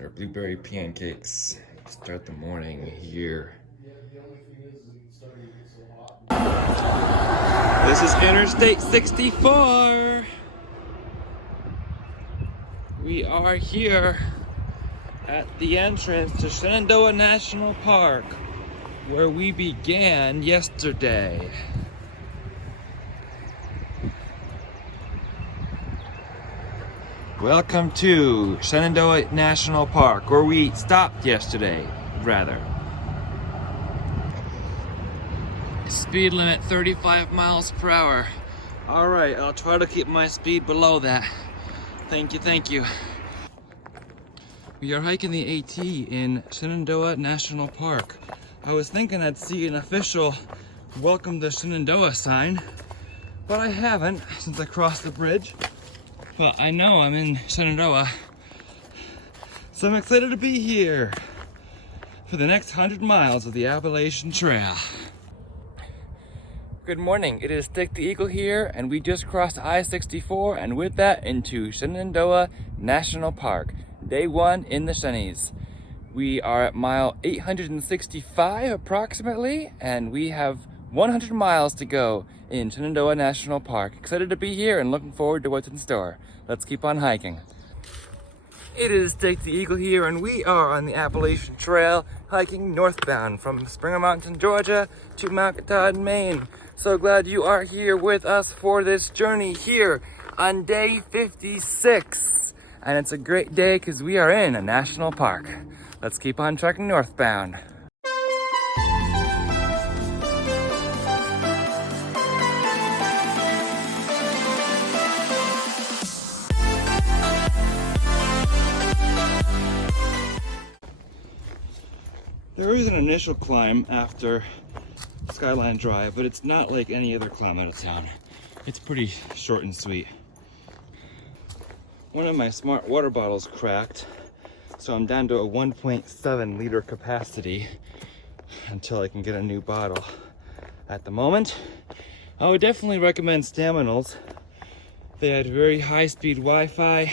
our blueberry pancakes to start the morning here. This is Interstate 64. We are here at the entrance to Shenandoah National Park, where we began yesterday. Welcome to Shenandoah National Park, where we stopped yesterday, rather. Speed limit 35 miles per hour. All right, I'll try to keep my speed below that. Thank you, thank you. We are hiking the AT in Shenandoah National Park. I was thinking I'd see an official Welcome to Shenandoah sign, but I haven't since I crossed the bridge. But I know I'm in Shenandoah, so I'm excited to be here for the next 100 miles of the Appalachian Trail. Good morning, it is Stick the Eagle here, and we just crossed I-64, and with that into Shenandoah National Park. Day one in the Shennies. We are at mile 865 approximately, and we have 100 miles to go in Shenandoah National Park. Excited to be here and looking forward to what's in store. Let's keep on hiking. It is Stick the Eagle here, and we are on the Appalachian Trail hiking northbound from Springer Mountain, Georgia to Mount Katahdin, Maine. So glad you are here with us for this journey here on day 56. And it's a great day because we are in a national park. Let's keep on trekking northbound. There is an initial climb after Skyline Drive, but it's not like any other climb out of town. It's pretty short and sweet. One of my smart water bottles cracked, so I'm down to a 1.7 liter capacity until I can get a new bottle. At the moment, I would definitely recommend Staminals. They had very high-speed Wi-Fi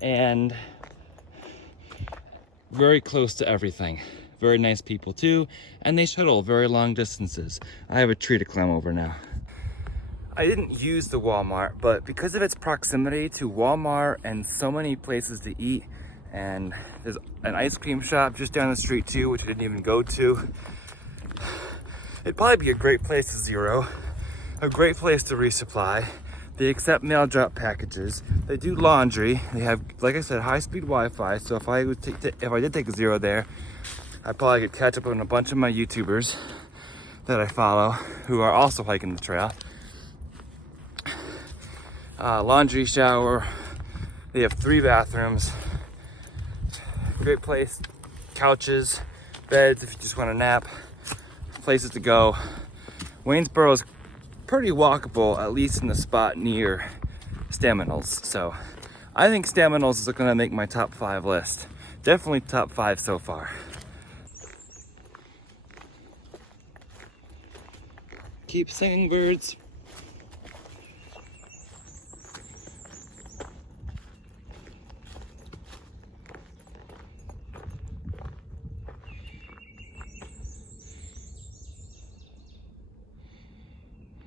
and very close to everything. Very nice people too, and they shuttle very long distances. I have a tree to climb over now. I didn't use the Walmart, but because of its proximity to Walmart and so many places to eat, and there's an ice cream shop just down the street too, which I didn't even go to, it'd probably be a great place to zero, a great place to resupply. They accept mail drop packages. They do laundry. They have, like I said, high-speed Wi-Fi. So if I did take a zero there, I probably could catch up on a bunch of my YouTubers that I follow who are also hiking the trail. Laundry, shower. They have 3 bathrooms. Great place. Couches, beds if you just want to nap. Places to go. Waynesboro is pretty walkable, at least in the spot near Staminals. So I think Staminals is going to make my top 5 list. Definitely top 5 so far. Keep singing, birds.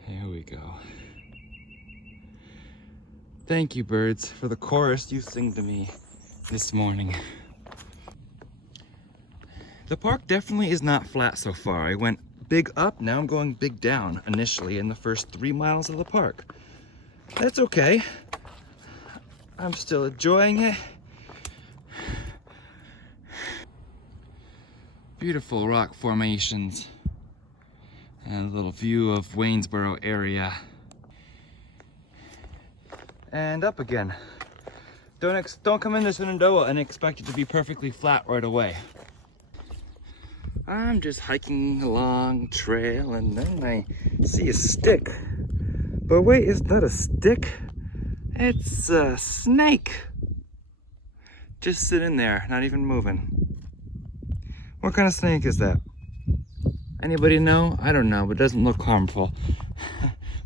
There we go. Thank you, birds, for the chorus you sing to me this morning. The park definitely is not flat so far. I went big up, now I'm going big down initially in the first 3 miles of the park. That's okay. I'm still enjoying it. Beautiful rock formations and a little view of Waynesboro area. And up again. Don't come into Shenandoah and expect it to be perfectly flat right away. I'm just hiking along trail and then I see a stick. But wait, it's not a stick. It's a snake. Just sitting there, not even moving. What kind of snake is that? Anybody know? I don't know, but it doesn't look harmful.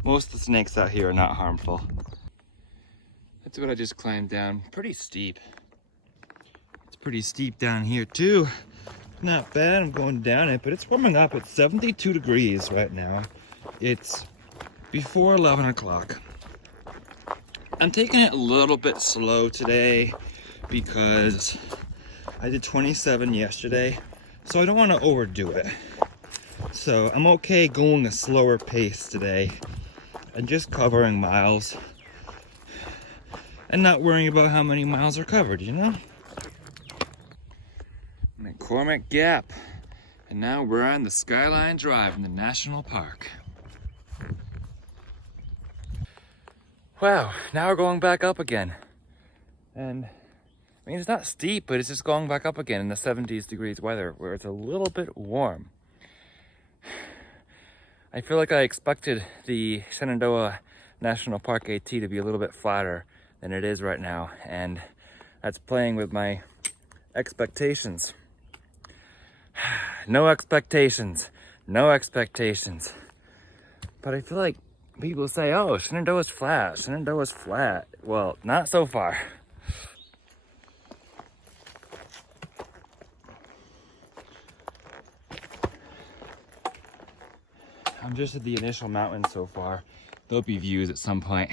Most of the snakes out here are not harmful. That's what I just climbed down. Pretty steep. It's pretty steep down here too. Not bad, I'm going down it, but it's warming up. It's 72 degrees right now. It's before 11 o'clock. I'm taking it a little bit slow today because I did 27 yesterday, so I don't want to overdo it. So I'm okay going a slower pace today and just covering miles and not worrying about how many miles are covered, you know? McCormick Gap, and now we're on the Skyline Drive in the National Park. Wow, now we're going back up again. And I mean, it's not steep, but it's just going back up again in the 70s degrees weather where it's a little bit warm. I feel like I expected the Shenandoah National Park AT to be a little bit flatter than it is right now, and that's playing with my expectations. No expectations, no expectations. But I feel like people say, oh, Shenandoah's flat, Shenandoah's flat. Well, not so far. I'm just at the initial mountain so far. There'll be views at some point.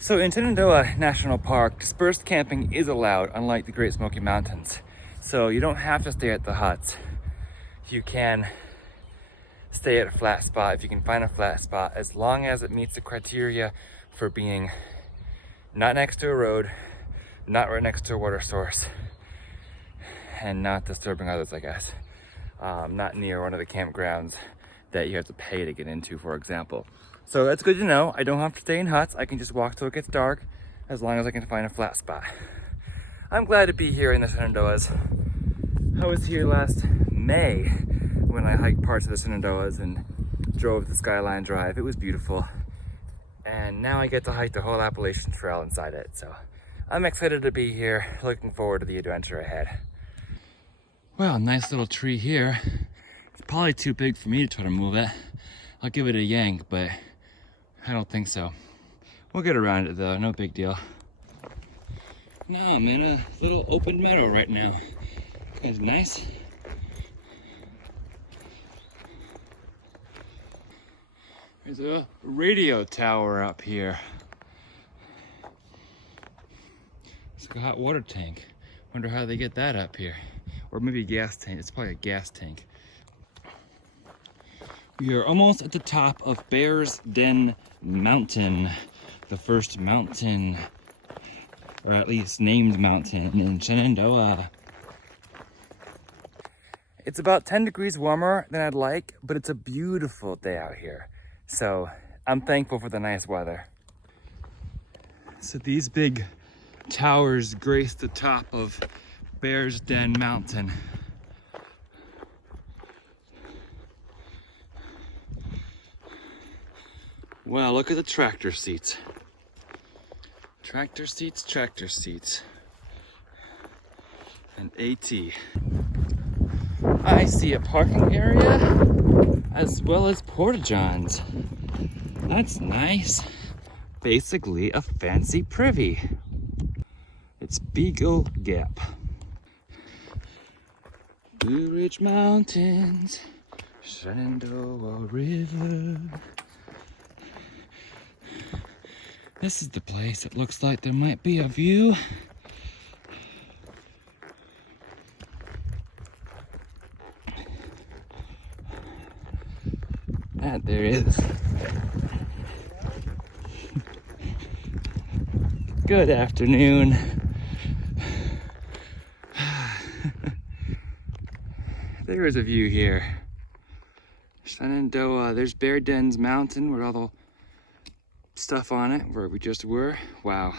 So in Shenandoah National Park, dispersed camping is allowed, unlike the Great Smoky Mountains. So you don't have to stay at the huts. You can stay at a flat spot if you can find a flat spot, as long as it meets the criteria for being not next to a road, not right next to a water source, and not disturbing others, I guess. Not near one of the campgrounds that you have to pay to get into, for example. So that's good to know. I don't have to stay in huts. I can just walk till it gets dark, as long as I can find a flat spot. I'm glad to be here in the Shenandoahs. I was here last May when I hiked parts of the Shenandoahs and drove the Skyline Drive. It was beautiful. And now I get to hike the whole Appalachian Trail inside it. So I'm excited to be here, looking forward to the adventure ahead. Well, nice little tree here. It's probably too big for me to try to move it. I'll give it a yank, but I don't think so. We'll get around it though, no big deal. No, I'm in a little open meadow right now. Kind of nice. There's a radio tower up here. It's a hot water tank. Wonder how they get that up here. Or maybe a gas tank. It's probably a gas tank. We are almost at the top of Bear's Den Mountain, the first mountain, or at least named mountain, in Shenandoah. It's about 10 degrees warmer than I'd like, but it's a beautiful day out here. So I'm thankful for the nice weather. So these big towers grace the top of Bear's Den Mountain. Wow, look at the tractor seats. Tractor seats, tractor seats. And AT. I see a parking area as well as porta-johns. That's nice. Basically a fancy privy. It's Beagle Gap. Blue Ridge Mountains, Shenandoah River. This is the place. It looks like there might be a view. And there is. Good afternoon. There is a view here. Shenandoah, there's Bear Den's Mountain with all the stuff on it where we just were. Wow,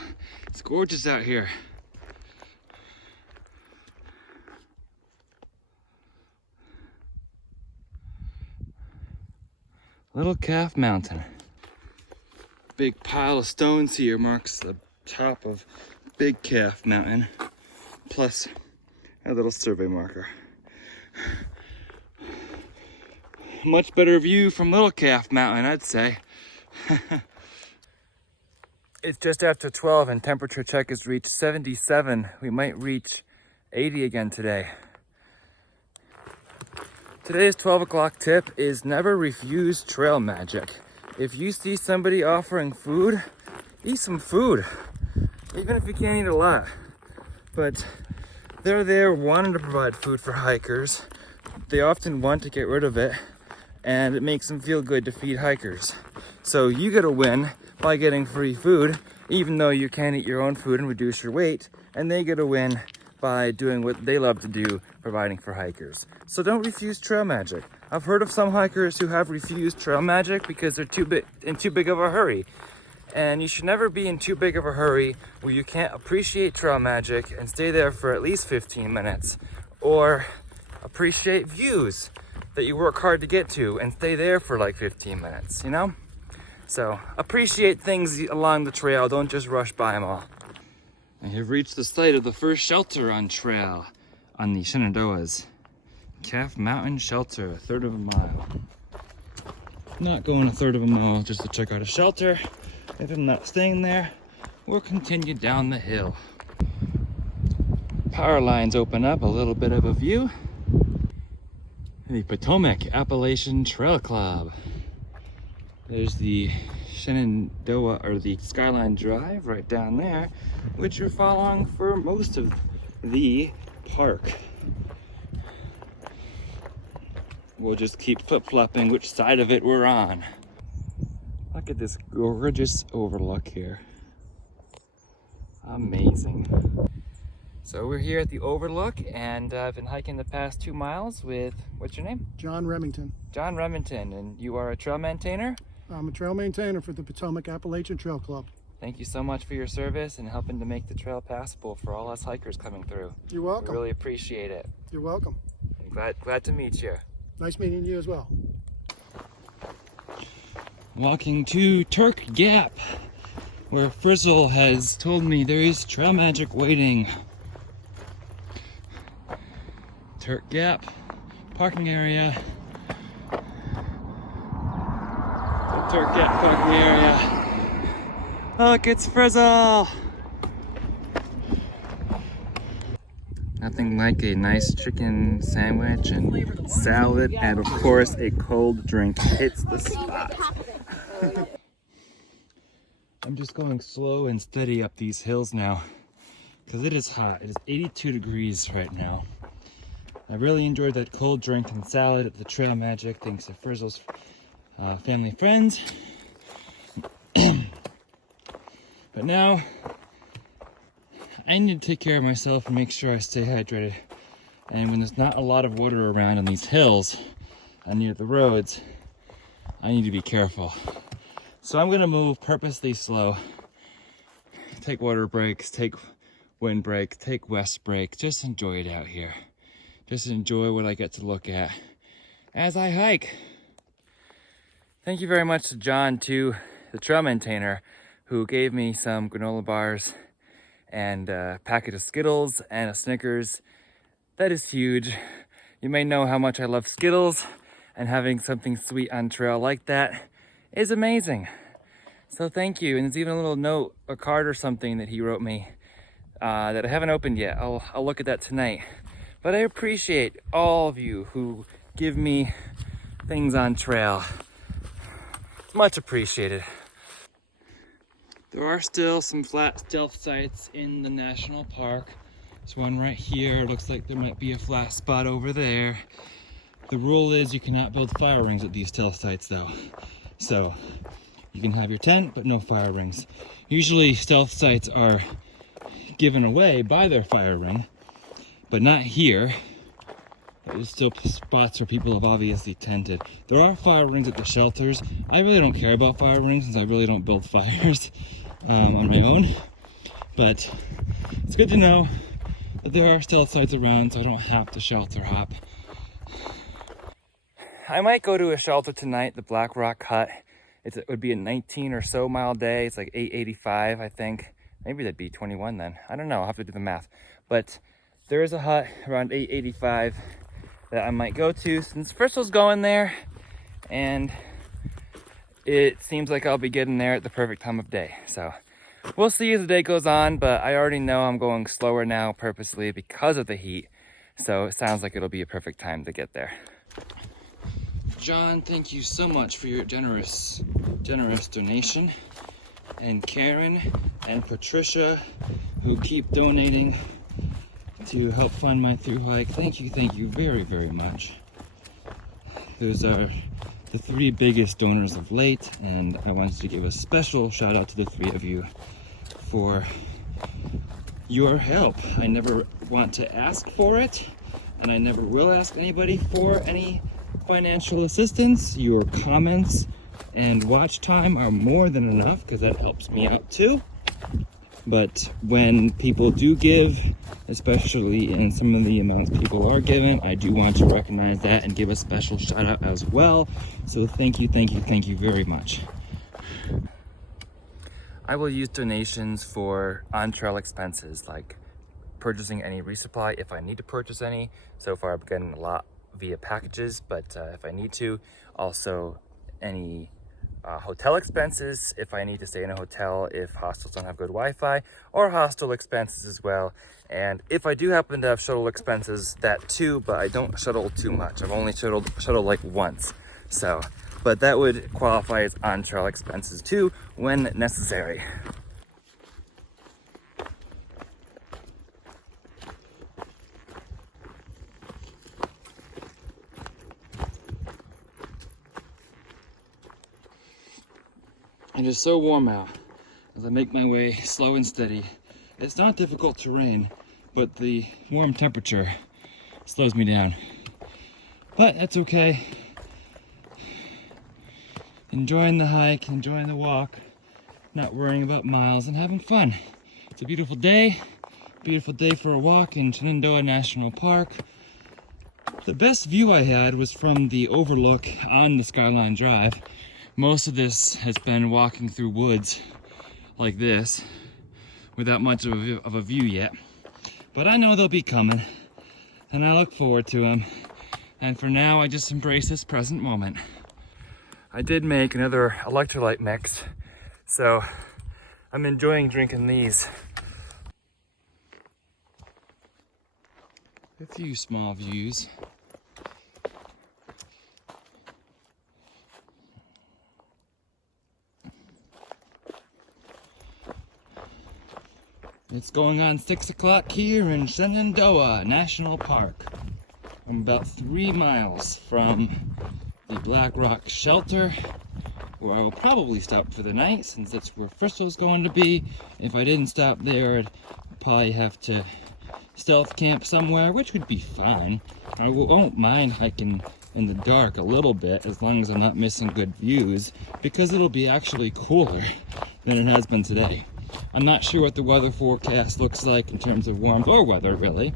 it's gorgeous out here. Little Calf Mountain. Big pile of stones here marks the top of Big Calf Mountain, plus a little survey marker. Much better view from Little Calf Mountain, I'd say. It's just after 12 and temperature check has reached 77. We might reach 80 again today. Today's 12 o'clock tip is never refuse trail magic. If you see somebody offering food, eat some food, even if you can't eat a lot. But they're there wanting to provide food for hikers. They often want to get rid of it, and it makes them feel good to feed hikers. So you get a win by getting free food, even though you can't eat your own food and reduce your weight, and they get a win by doing what they love to do, providing for hikers. So don't refuse trail magic. I've heard of some hikers who have refused trail magic because they're too big of a hurry. And you should never be in too big of a hurry where you can't appreciate trail magic and stay there for at least 15 minutes, or appreciate views that you work hard to get to and stay there for like 15 minutes, you know? So appreciate things along the trail, don't just rush by them all. I have reached the site of the first shelter on trail on the Shenandoahs. Calf Mountain Shelter, a third of a mile. Not going a third of a mile just to check out a shelter. If I'm not staying there, we'll continue down the hill. Power lines open up a little bit of a view. The Potomac Appalachian Trail Club. There's the Shenandoah, or the Skyline Drive right down there, which you're following for most of the park. We'll just keep flip-flopping which side of it we're on. Look at this gorgeous overlook here. Amazing. So we're here at the overlook, and I've been hiking the past 2 miles with, what's your name? John Remington. John Remington, and you are a trail maintainer? I'm a trail maintainer for the Potomac Appalachian Trail Club. Thank you so much for your service and helping to make the trail passable for all us hikers coming through. You're welcome. We really appreciate it. You're welcome. I'm glad to meet you. Nice meeting you as well. Walking to Turk Gap, where Frizzle has told me there is trail magic waiting. Turk Gap, parking area. The Turk Gap parking area. Look, it's Frizzle! Nothing like a nice chicken sandwich and salad, and of course a cold drink hits the spot. I'm just going slow and steady up these hills now because it is hot. It is 82 degrees right now. I really enjoyed that cold drink and salad at the Trail Magic, thanks to Frizzle's family friends. But now I need to take care of myself and make sure I stay hydrated. And when there's not a lot of water around on these hills near the roads, I need to be careful. So I'm gonna move purposely slow. Take water breaks, take wind breaks, take west breaks. Just enjoy it out here. Just enjoy what I get to look at as I hike. Thank you very much to John, too, the trail maintainer, who gave me some granola bars and a packet of Skittles and a Snickers. That is huge. You may know how much I love Skittles, and having something sweet on trail like that is amazing. So thank you. And there's even a little note, a card or something that he wrote me that I haven't opened yet. I'll look at that tonight. But I appreciate all of you who give me things on trail. It's much appreciated. There are still some flat stealth sites in the national park. There's one right here. It looks like there might be a flat spot over there. The rule is you cannot build fire rings at these stealth sites though. So you can have your tent, but no fire rings. Usually stealth sites are given away by their fire ring, but not here. There's still spots where people have obviously tented. There are fire rings at the shelters. I really don't care about fire rings since I really don't build fires on my own. But it's good to know that there are stealth sites around so I don't have to shelter hop. I might go to a shelter tonight, the Black Rock Hut. It would be a 19 or so mile day. It's like 885, I think. Maybe that'd be 21 then. I don't know, I'll have to do the math. But there is a hut around 885 that I might go to since Frizzle's going there, and it seems like I'll be getting there at the perfect time of day. So We'll see as the day goes on, but I already know I'm going slower now purposely because of the heat. So it sounds like it'll be a perfect time to get there. John, thank you so much for your generous donation. And Karen and Patricia, who keep donating to help fund my Thru-Hike. Thank you very, very much. Those are the 3 biggest donors of late, and I wanted to give a special shout out to the 3 of you for your help. I never want to ask for it, and I never will ask anybody for any financial assistance. Your comments and watch time are more than enough because that helps me out too. But when people do give, especially in some of the amounts people are given, I do want to recognize that and give a special shout out as well. So thank you very much. I will use donations for on-trail expenses like purchasing any resupply if I need to purchase any. So far I've gotten a lot via packages, but if I need to, also any hotel expenses if I need to stay in a hotel if hostels don't have good Wi-Fi, or hostel expenses as well. And if I do happen to have shuttle expenses, that too, but I don't shuttle too much. I've only shuttle like once. So, but that would qualify as on-trail expenses too when necessary. It is so warm out as I make my way slow and steady. It's not difficult terrain, but the warm temperature slows me down. But that's okay. Enjoying the hike, enjoying the walk, not worrying about miles, and having fun. It's a beautiful day for a walk in Shenandoah National Park. The best view I had was from the overlook on the Skyline Drive. Most of this has been walking through woods like this without much of a view yet. But I know they'll be coming, and I look forward to them. And for now, I just embrace this present moment. I did make another electrolyte mix, so I'm enjoying drinking these. A few small views. It's going on 6 o'clock here in Shenandoah National Park. I'm about 3 miles from the Black Rock Shelter, where I will probably stop for the night since that's where Bristol's going to be. If I didn't stop there, I'd probably have to stealth camp somewhere, which would be fine. I won't mind hiking in the dark a little bit as long as I'm not missing good views, because it'll be actually cooler than it has been today. I'm not sure what the weather forecast looks like in terms of warmth or weather really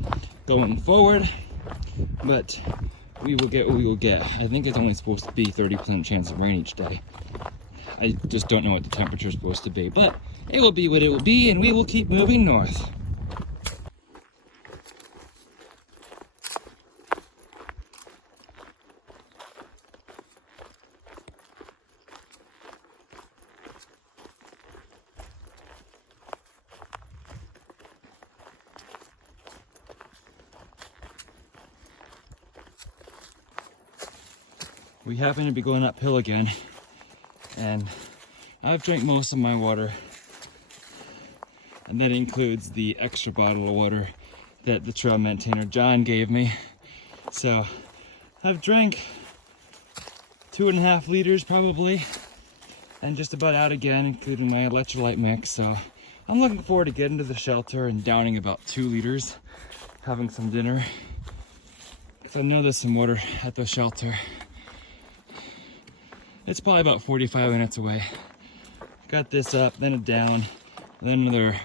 going forward, but we will get what we will get. I think it's only supposed to be 30% chance of rain each day. I just don't know what the temperature is supposed to be, but it will be what it will be, and we will keep moving north. We happen to be going uphill again, and I've drank most of my water, and that includes the extra bottle of water that the trail maintainer John gave me. So I've drank 2.5 liters probably, and just about out again, including my electrolyte mix. So I'm looking forward to getting to the shelter and downing about 2 liters, having some dinner, because I know there's some water at the shelter. It's probably about 45 minutes away. Got this up, then it down, then another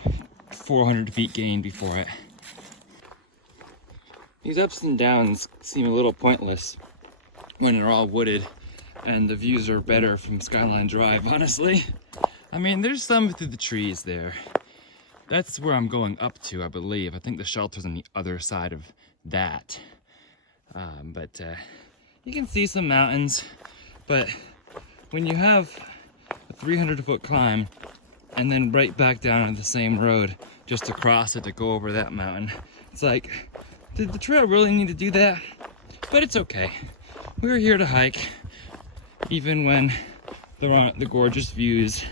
400 feet gain before it. These ups and downs seem a little pointless when they're all wooded and the views are better from Skyline Drive, honestly. I mean, there's some through the trees there. That's where I'm going up to, I believe. I think the shelter's on the other side of that. But you can see some mountains, but when you have a 300-foot climb and then right back down on the same road just to cross it to go over that mountain. It's like, did the trail really need to do that? But it's okay. We're here to hike, even when there aren't the gorgeous views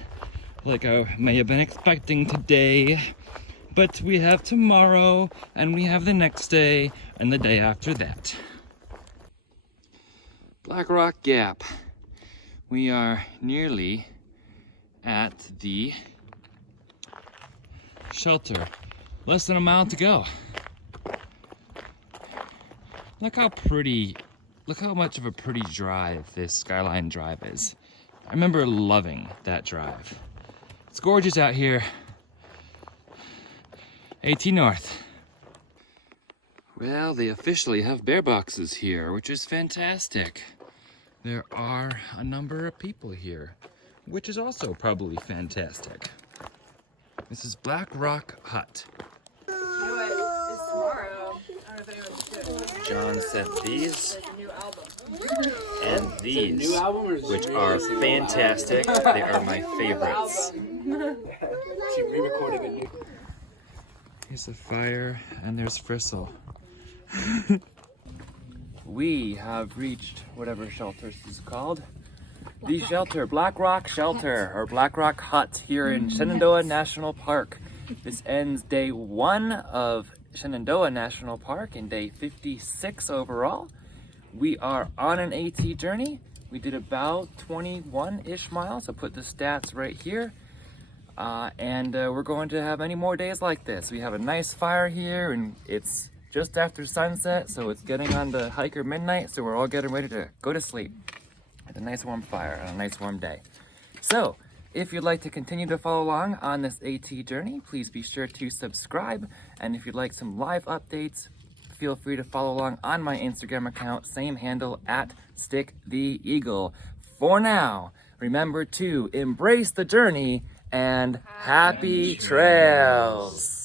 like I may have been expecting today. But we have tomorrow, and we have the next day, and the day after that. Black Rock Gap. We are nearly at the shelter. Less than a mile to go. Look how much of a pretty drive this Skyline Drive is. I remember loving that drive. It's gorgeous out here. AT North. Well, they officially have bear boxes here, which is fantastic. There are a number of people here, which is also probably fantastic. This is Black Rock Hut. You know what? It's tomorrow. I don't know if anyone's good. John sent these Like a new album. and these, which are fantastic. They are my favorites. She re-recording a new. Here's the fire, and there's Fristle. We have reached whatever shelter this is called. The shelter, Black Rock Shelter, or Black Rock Hut here in Shenandoah National Park. This ends day 1 of Shenandoah National Park and day 56 overall. We are on an AT journey. We did about 21-ish miles. I'll put the stats right here. And we're going to have many more days like this. We have a nice fire here, and it's just after sunset, so it's getting on to hiker midnight, so we're all getting ready to go to sleep with a nice warm fire on a nice warm day. So, if you'd like to continue to follow along on this AT journey, please be sure to subscribe. And if you'd like some live updates, feel free to follow along on my Instagram account, same handle @StickTheEagle. For now, remember to embrace the journey and happy trails.